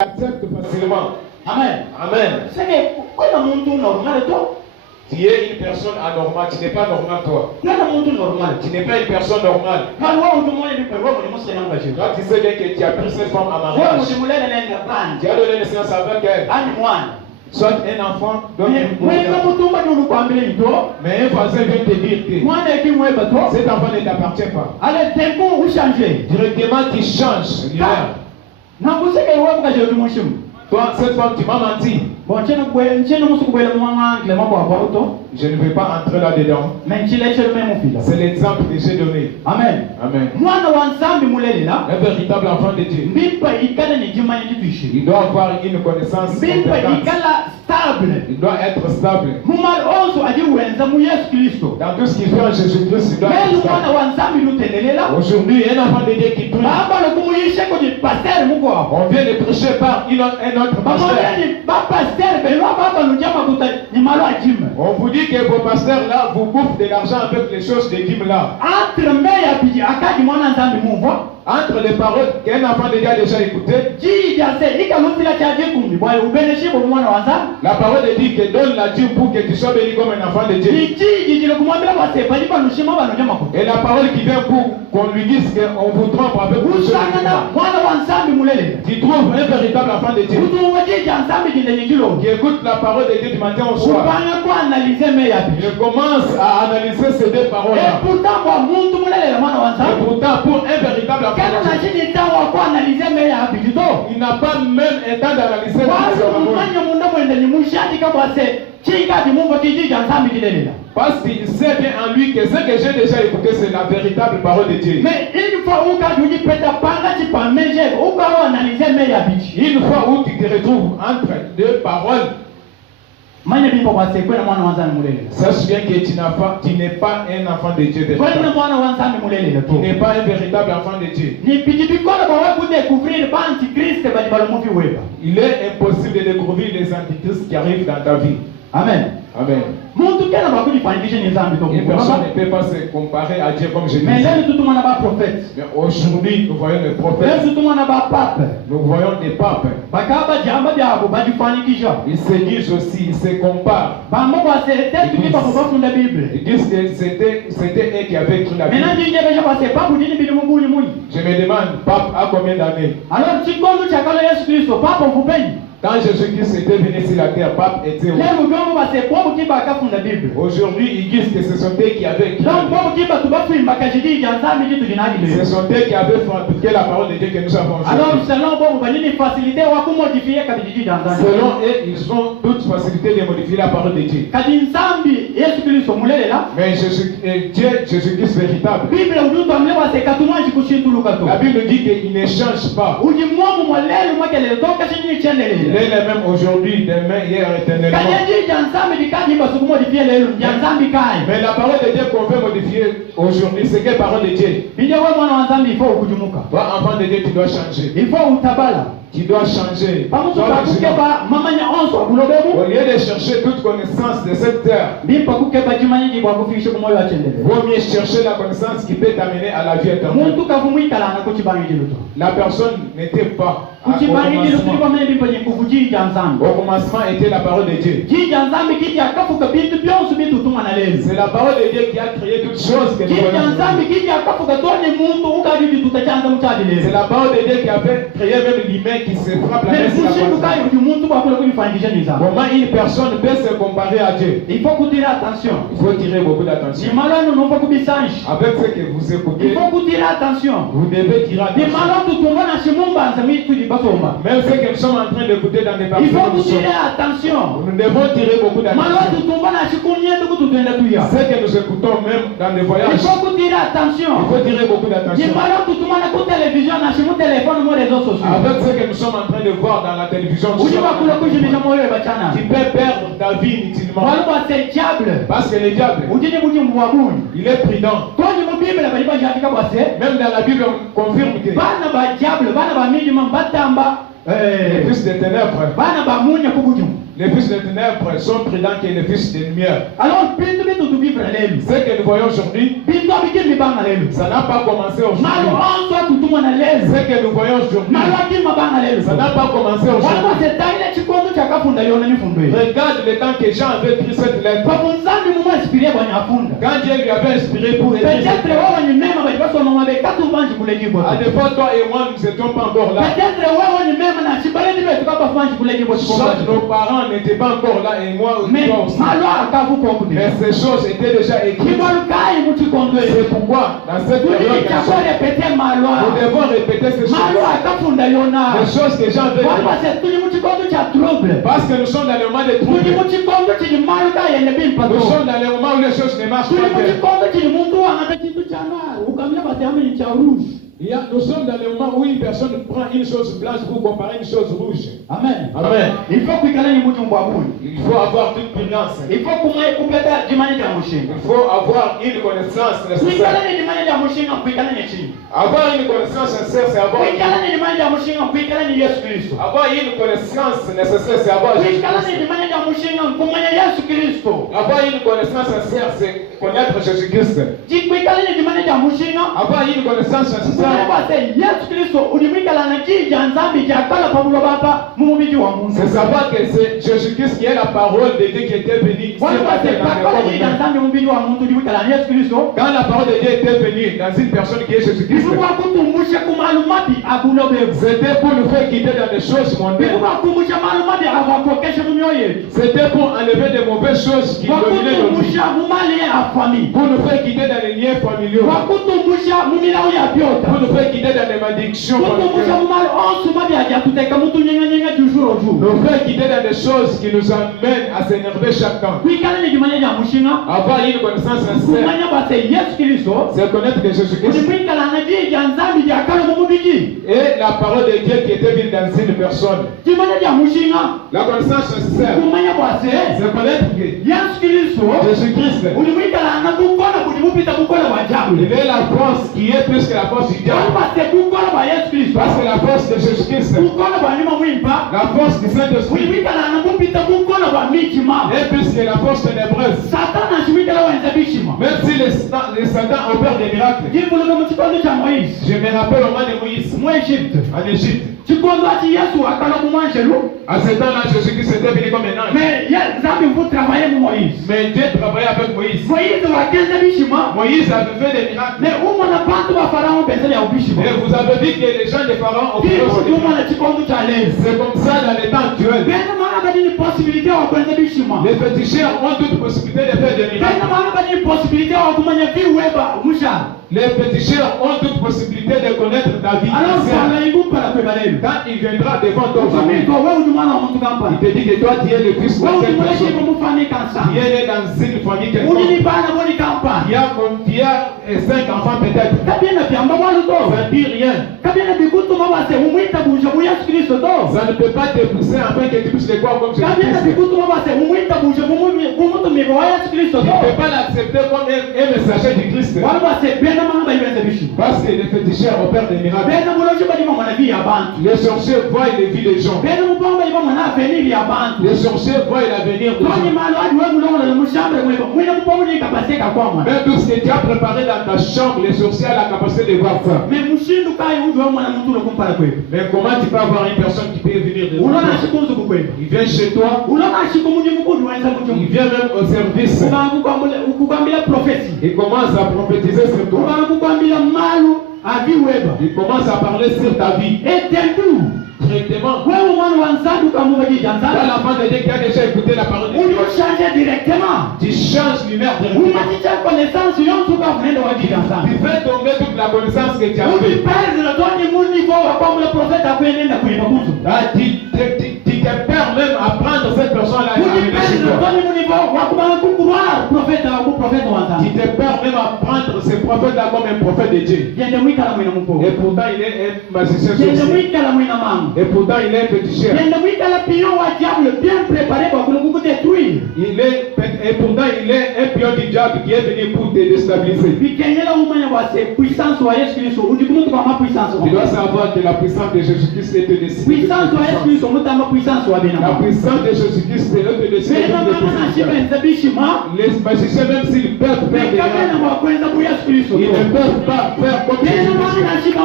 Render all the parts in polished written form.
accepte facilement. Amen. Amen. C'est que quand le monde normal toi, Tu es une personne anormale, tu n'es pas normal toi. quand le monde normal, Tu n'es pas une personne normale. quand on te demande de faire quoi, on te demande Toi, tu sais bien que tu as pris cette femme à mariage. Tu as donné naissance avec elle. Soit un enfant, donc mais un voisin vient te dire que cet enfant ne t'appartient pas. Directement, tu changes l'hiver. Toi, cette femme, tu m'as menti. Je ne vais pas entrer là-dedans. C'est l'exemple que j'ai donné. Amen. Amen. Un véritable enfant de Dieu. Il doit avoir une connaissance compétente. Il doit être stable. Dans tout ce qu'il fait en Jésus-Christ, il doit être stable. Aujourd'hui, un enfant de Dieu qui prie. On vient de prêcher par un autre pasteur. On vous dit que vos pasteurs là vous bouffent de l'argent avec les choses de dîmes là. Entre les paroles qu'un enfant de Dieu a déjà écouté, la parole dit que donne la dîme pour que tu sois béni comme un enfant de Dieu. Et la parole qui vient pour qu'on lui dise qu'on vous trompe avec vous. Tu trouves un véritable enfant de Dieu qui écoute la parole de Dieu du matin au soir. Il commence à analyser ces deux paroles. Et pourtant, pour un véritable enfant de Dieu, il n'a pas même un temps d'analyser parce qu'il sait bien en lui que ce que j'ai déjà écouté, c'est la véritable parole de Dieu. Mais une fois où tu te retrouves entre deux paroles, sache bien que tu n'es pas un enfant de Dieu. Tu n'es pas un véritable enfant de Dieu. Il est impossible de découvrir les antichrist qui arrivent dans ta vie. Amen. Amen. Une personne ne peut pas se comparer à Dieu comme je disais. Mais aujourd'hui, nous voyons les prophètes. Nous voyons des papes. Ils se disent aussi, ils se comparent. Ils disent que c'était eux qui avaient écrit la Bible. Je me demande, pape a combien d'années? Quand Jésus-Christ était venu sur la terre, pape était où? Aujourd'hui, ils disent que ce sont eux qui avaient écrit. Ce sont eux qui avaient fabriqué la parole de Dieu que nous avons aujourd'hui. Selon eux, ils ont toute facilité de modifier la parole de Dieu. Mais Dieu, Jésus-Christ véritable. La Bible dit qu'il ne change pas. Il est le même aujourd'hui, demain, hier, éternellement. Mais la parole de Dieu qu'on veut modifier aujourd'hui, c'est quelle parole de Dieu? Toi, enfant de Dieu, tu dois changer. Tu dois changer. Au lieu de chercher toute connaissance de cette terre, vaut mieux chercher la connaissance qui peut t'amener à la vie éternelle. La personne n'était pas. Au commencement était la parole de Dieu. C'est la parole de Dieu qui a créé toutes choses que nous voyons. C'est la parole de Dieu qui a fait créer même l'humain qui se frappe la main sur la poitrine. Comment une personne peut se comparer à Dieu? Il faut tirer beaucoup d'attention. Avec ce que vous écoutez, vous devez tirer attention. Même ce que nous sommes en train d'écouter dans des parties, il faut tirer attention. Nous devons tirer beaucoup d'attention. Ce que nous écoutons même dans des voyages, il faut tirer attention. Il faut tirer beaucoup d'attention. Avec ce que nous sommes en train de voir dans la télévision, tu peux perdre ta vie inutilement. Parce que le diable, il est prudent. Même dans la Bible, on confirme que les fils des ténèbres, les fils des ténèbres sont prudents que les fils des lumières. Alors, Ce que nous voyons aujourd'hui, ça n'a pas commencé aujourd'hui. Ce que nous voyons aujourd'hui, ça n'a pas commencé aujourd'hui. Regarde le temps que Jean avait pris cette lettre. Quand Dieu lui avait inspiré pour écrire, à des fois toi et moi nous n'étions pas encore là. Nos parents n'étaient pas encore là et moi aussi. Mais ces choses étaient déjà écrites. C'est pourquoi dans cette période nous devons répéter ces choses. Les choses que Jean avait dites. Parce que nous sommes dans le moment de troubles. Nous sommes dans le moment où les choses ne marchent pas. Nous sommes dans le moment où une personne prend une chose blanche pour comparer une chose rouge. Amen. Amen. Il faut avoir une brillance. Il faut avoir une connaissance nécessaire. Avoir une connaissance nécessaire, c'est avoir une connaissance nécessaire, c'est avoir Jésus-Christ. Avoir une connaissance nécessaire, c'est connaître Jésus-Christ. Avoir une connaissance nécessaire. C'est savoir que c'est Jésus-Christ qui est la parole de Dieu qui était venue. Quand la parole de Dieu était venue dans une personne qui est Jésus-Christ, c'était pour nous faire quitter dans des choses mondaines. C'était pour enlever des mauvaises choses qui dominaient nos vies. Pour nous faire quitter dans les liens familiaux. Pour nous faire quitter dans les malédictions. Nous faire quitter dans des choses qui nous amènent à s'énerver chaque temps. Avoir une connaissance sincère, c'est connaître que Jésus-Christ et la parole de Dieu qui était venue dans une personne. La connaissance nécessaire, c'est connaître que Jésus-Christ, il est la force qui est plus que la force du diable. Parce que la force de Jésus-Christ, la force du Saint-Esprit, est plus que la force ténébreuse. Même si les Satan opèrent des miracles. Je me rappelle au moment de Moïse en Égypte. À ce temps-là, Jésus-Christ était venu comme un ange. Mais Dieu travaillait avec Moïse. Moïse avait fait des miracles. Et vous avez dit que les gens de Pharaon ont fait. C'est comme ça dans les temps actuels. Les féticheurs ont toute possibilité de faire des miracles. Les féticheurs ont toute possibilité de connaître ta vie. Quand il viendra devant toi, il te dit que toi tu es le fils de cette personne. Tu es né dans une famille quelconque. Tu as 5 enfants peut-être. Ça ne dit rien. Ça ne peut pas te pousser afin que tu puisses les voir comme Jésus-Christ. Tu ne peux pas l'accepter comme un messager du Christ. Parce que les féticheurs opèrent des miracles. Les sorciers voient les vies des gens. Les sorciers voient l'avenir des gens. Même tout ce que tu as préparé dans ta chambre, les sorciers ont la capacité de voir ça. Mais comment tu peux avoir une personne qui peut venir de toi? Il vient chez toi. Il vient même au service. Il commence à prophétiser sur toi. Il commence à parler sur ta vie. Directement. Quand la femme de Dieu qui a déjà écouté la parole de Dieu, tu changes l'humeur directement. Tu fais tomber toute la connaissance que tu as fait. Tu te perds même à prendre cette personne-là et l'amener chez toi. Tu te perds même à prendre ces prophète là comme un prophète de Dieu. Et pourtant il est un magicien sorcier. Et pourtant il est un féticheur. Et pourtant il est un pion du diable qui est venu pour te déstabiliser. Tu dois savoir que la puissance de Jésus-Christ est te décider. La puissance de Jésus-Christ est te décider. Les magiciens, même s'ils peuvent faire des ils ne peuvent pas faire comme Jésus-Christ.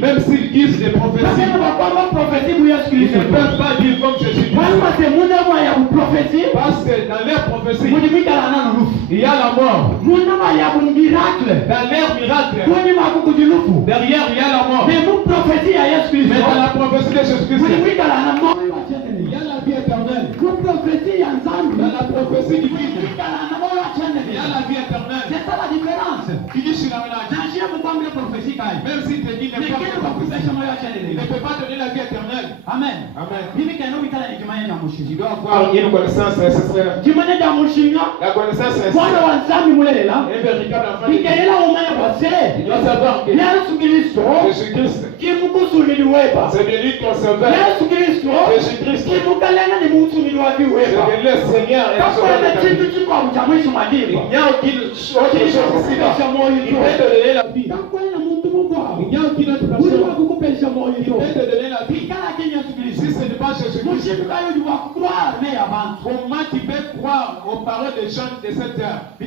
Même s'ils disent des prophéties, ils ne peuvent pas dire comme Jésus-Christ. Parce que dans leur prophétie, il y a la mort. Dans leur miracle, derrière il y a la mort. Mais dans la prophétie de Jésus-Christ, il y a la vie éternelle. Dans la prophétie divine, il y a la vie éternelle. C'est ça la différence. Même si tu dis n'importe quoi, il ne peut pas donner la vie éternelle. Amen. Tu dois avoir une connaissance nécessaire. La connaissance nécessaire. Un véritable enfant de Dieu. Tu dois savoir que Jésus-Christ, c'est venu ton sauveur. Jésus-Christ, c'est le Seigneur et le Sauveur de ta vie. Il n'y a aucune autre chose ici-bas. Il peut te donner la vie. Il n'y a aucune autre personne qui peut te donner la vie. Si ce n'est pas Jésus-Christ, comment tu peux croire aux paroles des gens de cette heure? Tu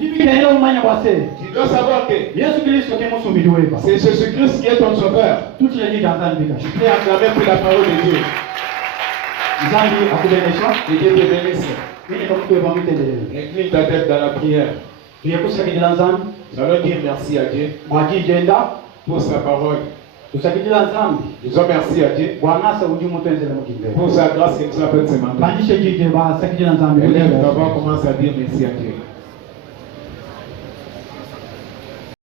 dois savoir que c'est Jésus-Christ qui est ton sauveur. Tu peux acclamer pour la parole de Dieu. Que Dieu te bénisse. Incline ta tête dans la prière. Nous allons dire merci à Dieu pour sa parole. Disons merci à Dieu pour sa grâce qui nous a fait ce matin. Élève, d'abord commence à dire merci à Dieu.